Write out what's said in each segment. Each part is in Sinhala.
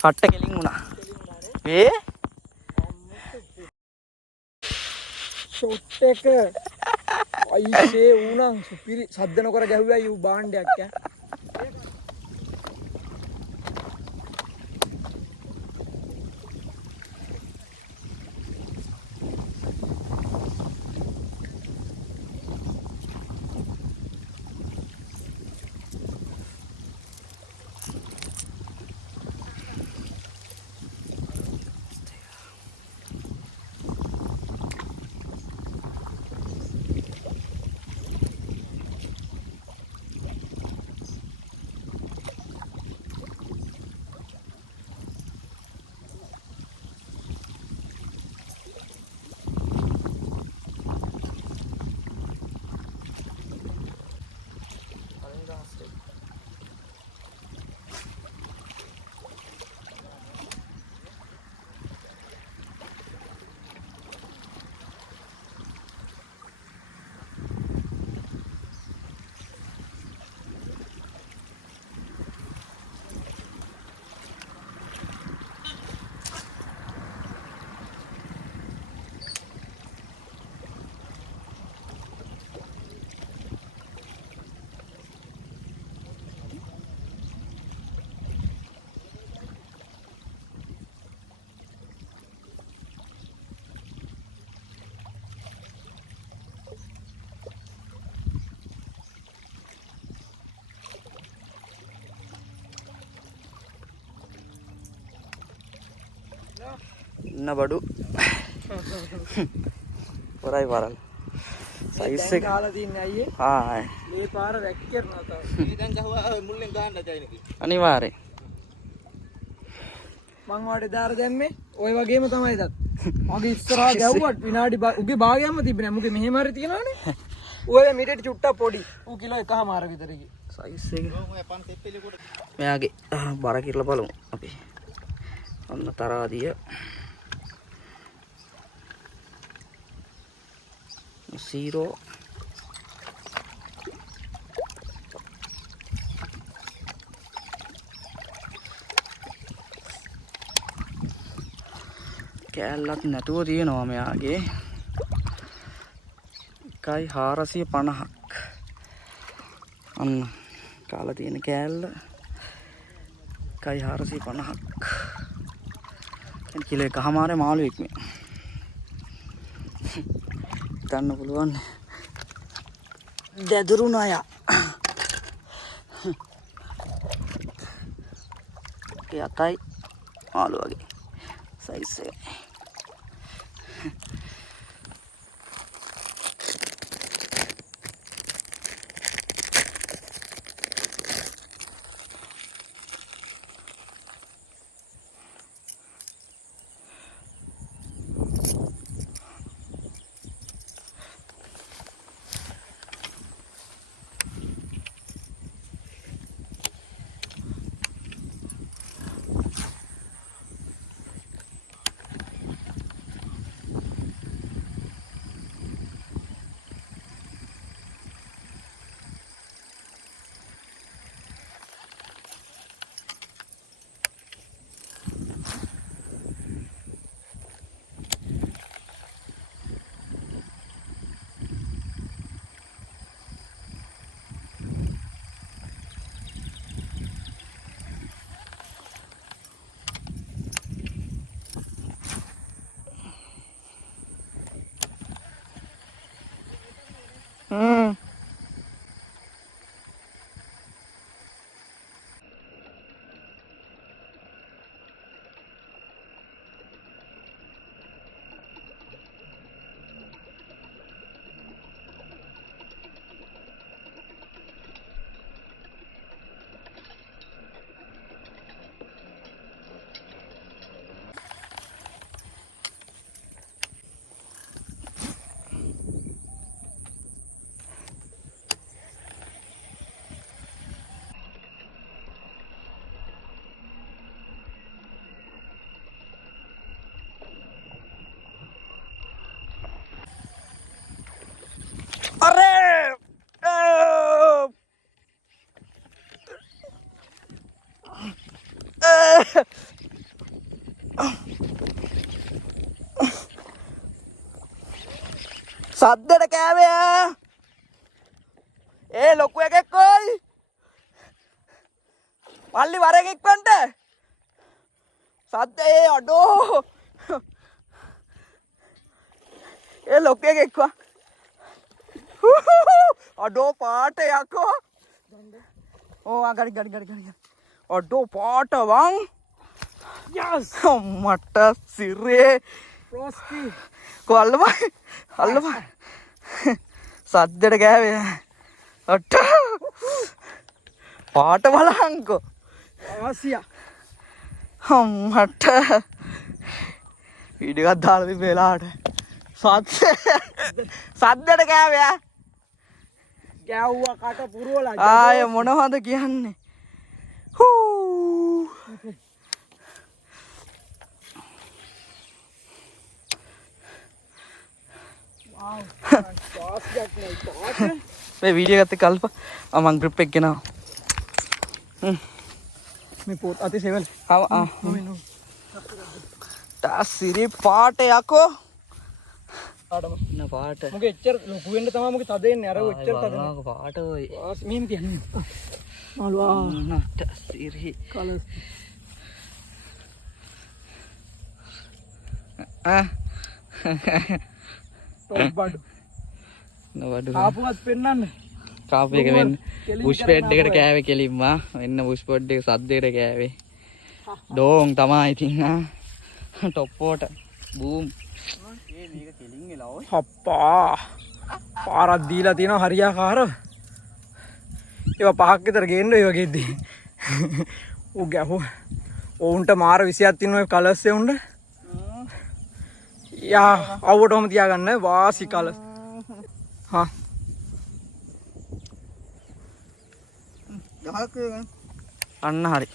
කට්ට කෙලින් වුණා. මේ ෂොට් එක අයිසේ වුණා සුපිරි සද්ද නොකර ගැහුවා යූ බාණ්ඩයක් ඈ. ඉන්න බඩු වරයි වරල් සයිස් එක ගහලා තියන්නේ අයියේ. ආ මේ පාර වැක්කිරනවා තාම. මේ දැන් ගහුවා මුල්ලෙන් ගහන්න ජයිනකි. අනිවාර්යෙන් මං වාඩේ දාර දැම්මේ ওই වගේම තමයි දත්. මගේ ඉස්සරහා ගැව්වට විනාඩි උගේ භාගයක්ම තිබුණේ නැහැ. මුගේ මෙහෙම හරි තියනවනේ. ඔය මීටර් චුට්ටක් පොඩි. ඌ කිලෝ 1.5 විතර ගියේ. සයිස් එක මෙයාගේ බර කිරලා බලමු අපි. ඔන්න තරාදිය සීරෝ කෑල්ලක් නැතුව තියෙනවා මෙයාගේ 1.450ක් අන්න කාලා තියෙන කෑල්ල 1.450ක් කිලෝ එකමාරේ මාළුවෙක් මේ ගන්න පුළුවන් දැදුරුණ අය යතයි මාළු වගේ සයිස් එක සද්දට කෑවේ ඒ ලොකු එකෙක් කොයි මල්ලි වරෙක් ඉක්මනට සද්ද ඒ අඩෝ ඒ ලොකු එකෙක් වා අඩෝ පාට යකෝ ඕ ගඩි අඩෝ පාට වන් යස් මට සිරේ ප්‍රොස්කි කො අල්ලපන් සද්දට ගෑවේ අට පාට බලංකෝ ආසියා මට වීඩියෝ එකක් දාලා තිබ්බ වෙලාවට සද්දට කෑවේ ගැව්වා කට පුරවලා ආය මොනවද කියන්නේ හූ wow පාස් ගක් නෑ පාට මේ වීඩියෝ එකත් එක්ක අල්ප මං ගෲප් එක ගෙනවා මේ පොත් අතේ සෙවල් තා සිරි පාට යකෝ ආඩම ඉන්න පාට මොකද එච්චර ලොකු වෙන්න තමයි මොකද තදෙන්නේ අර එච්චර තදන්නේ පාට ඔය පාස් මෙහෙම තියන්නේ මාළුවා නට සිරි කලස් ටොප් බඩු නවඩු ආපුවත් පෙන්නන්න කාපු එක වෙන්න බුෂ් පෙඩ් එකට කෑවේ කෙලින්ම වෙන්න බුෂ් පොඩ් එක සද්දේට කෑවේ ඩෝන් තමයි ඉතින් ටොප් වෝට බූම් ඒ මේක කෙලින් වෙලා ඔය අප්පා පාරක් දීලා තියෙනවා හරියාකාර ඒවා පහක් විතර ගේන්න ඒ වගේදී ඌ ගැහුව ඕන්ට මාර 20ක් තියෙනවා කලර්ස් ඒ උන්ට යා අවුවටම තියාගන්න වාසි කලර්ස් හා අන්න හරි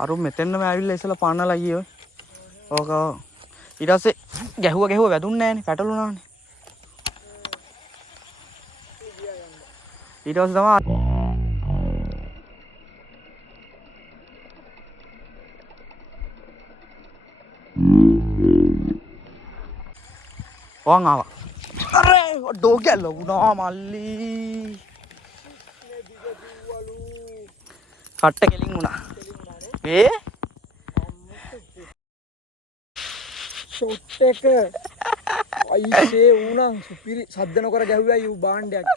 අරු මෙතෙන්නම ඇවිල්ලා ඉස්සලා පාන්නලා ගියේ ඕක ඊට පස්සේ ගැහුව වැදුන්නේ නැහනේ පැටලුණානේ ඊට පස්සේ තමයි වන් ආවා අරේ ඩෝ ගැලවුණා මල්ලි කට්ට කෙලින් වුණා ඒ ෂොට් එක අයිසේ ඌනම් සුපිරි සද්ද නොකර ගැහුවා යූ බාණ්ඩයක්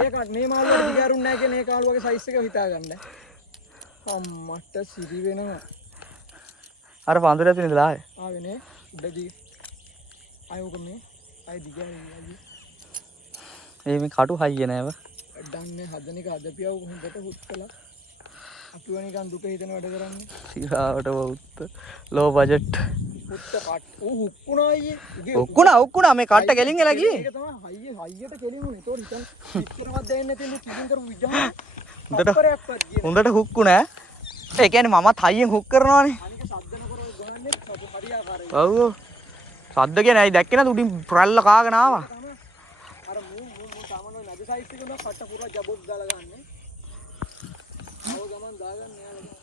ඒක මේ මාළුවට දිගාරුන්නේ නැහැ කියන ඒ කාළුවගේ සයිස් එක හිතා ගන්න අම්මට සිරි වෙනවා අර පඳුර ඇතුලේ ඉඳලා ආවේ නේ උඩදී ආයෝක මේ අය දිගාරින් මේ කටු හයිය නෑව දන්නේ හදන එක අදපියව හොඳට හුත් කළා අපි වනිකන් දුක හිතන වැඩ කරන්නේ සිරාවට වුත් ලෝ බජට් හුත් කට ඌ හුක්කුණා අයියේ උක්කුණා මේ කට්ට කෙලින් එලා ගියේ ඒක තමයි හයියට කෙලින් උනේ ඒතකොට හිතන්න ඉතරවත් දෙන්න තියෙන කිසිම කරු විජහන හොඳට හුක්කු නෑ ඒ කියන්නේ මමත් හයියෙන් හුක් කරනවානේ අනික සද්ද නොකර ගහන්නේ හරියාකාරයි ඔව් සද්ද කියන්නේ ඇයි දැක්කේ නැද උඩින් ප්‍රල්ල කාගෙන ආවා අර මූ සාමාන්‍ය නඩ සයිස් එක උනා කට පුරා ජබොක් දාලා ගන්න. ආව ගමන් දාගන්න යාළුවා.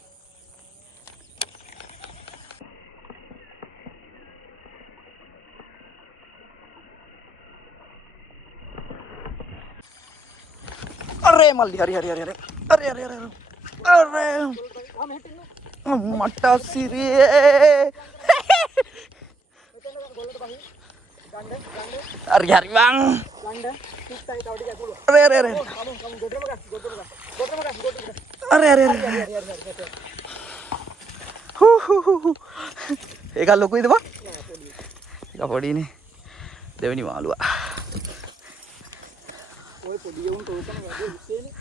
අරේ මල්ලි හරි අරේ මට සිරියේ හරි බං ගන්න පිටයි තව ටිකක් පුළුවන්. අරේ ඒක ලොකුයිද බං ඒක පොඩිනේ දෙවෙනි මාළුවා ඔය පොඩි උන්ට ඕකම වැඩි විශ්ේනේ.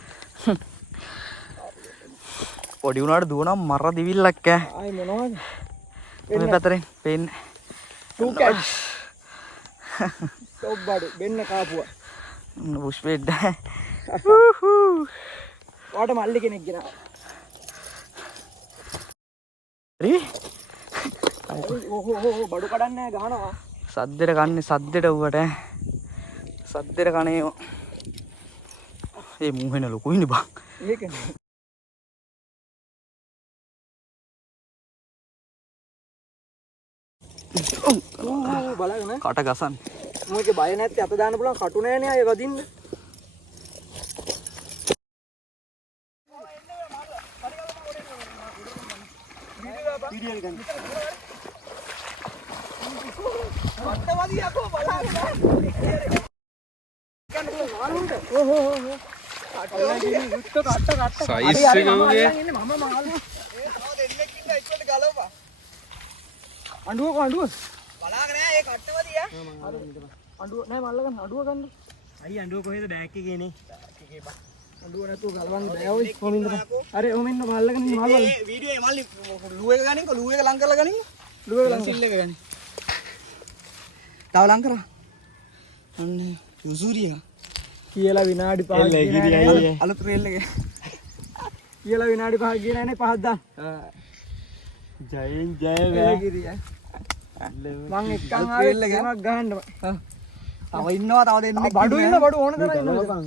පොඩි උනාට දුවනම් මර දිවිල්ලක් ඈ ආයි මොනවද? මේ පැතරෙන් පේන්නේ ටූ කැට්ස් ටොප් බඩු බෙන්න කාපුවා. බුෂ් බෙඩ් වාට මල්ලි කෙනෙක් ගෙනා. හරි ඕහෝ බඩු කඩන්නේ ගහනවා. සද්දෙට කන්නේ සද්දෙට උවට සද්දෙට කනේ ඒ මූ වෙන ලොකුයිනේ බං. ඒකනේ. බලන්න කට ගසන්. මොකද බය නැත්තේ අත දාන්න පුළුවන් කටු නෑනේ අය වදින්න. වීඩියෝ ගන්න. අත්තවදී අපෝ බලන්න. ගන්න පුළුවන් මාළුන්ට. ඕහෝ. සයිස් එක උගේ මම මාළු. දෙන්නෙක් ඉන්න එක්කට ගලවපන්. අඬුව බලාගෙන ඒ කට්ටවදී අඬුව නෑ මල්ලගන්න අඬුව ගන්න. අයි අඬුව කොහෙද බෑග් එකේනේ. බෑග් එකේ බා. අඬුව නැතුව ගලවන්න බෑ ඔයි. කොමින්ද. හරි ඔම ඉන්න මල්ලගෙන ඉන්න මල්වල. මේ වීඩියෝ මල්ලි ලූ එක ගනින්කො ලූ එක ලං කරලා ගනින්කො. ලූ එක ලං සිල් එක ගනි. තව ලං කරා. අන්න යුසූරිය. කියලා විනාඩි 5ක් ගියේ අලුත් රේල් එකේ. කියලා විනාඩි 5ක් ගියේ නෑනේ 5ක් දාන්න. ජයෙන් ජය වේ ගිරියයි. මං එක්කන් ආවේ ගමක් ගහන්න. තව ඉන්නවා තව දෙන්නෙක්. බඩු ඉන්න බඩු ඕන තරම් ඉන්නවා.